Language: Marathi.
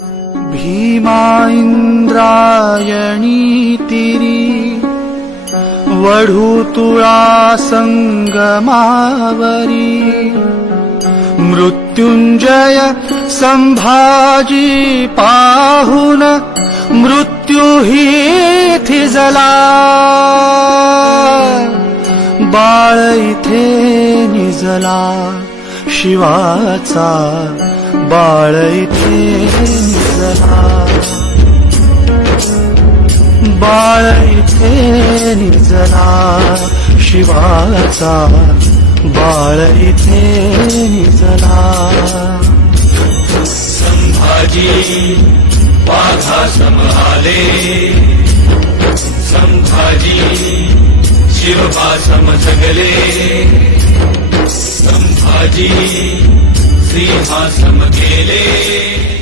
भीमा इंद्रायणी तिरी वढूतुळा संगमावरी मृत्युंजय संभाजी पाहुन मृत्यूही थिजला बाळ इथे निजला शिवाचा बाळ इथे निजला बाळ इथे निजला शिवाचा बाळ इथे निजला संभाजी वाघासम आले संभाजी शिवभासम जगले संभाजी सिंहासम गेले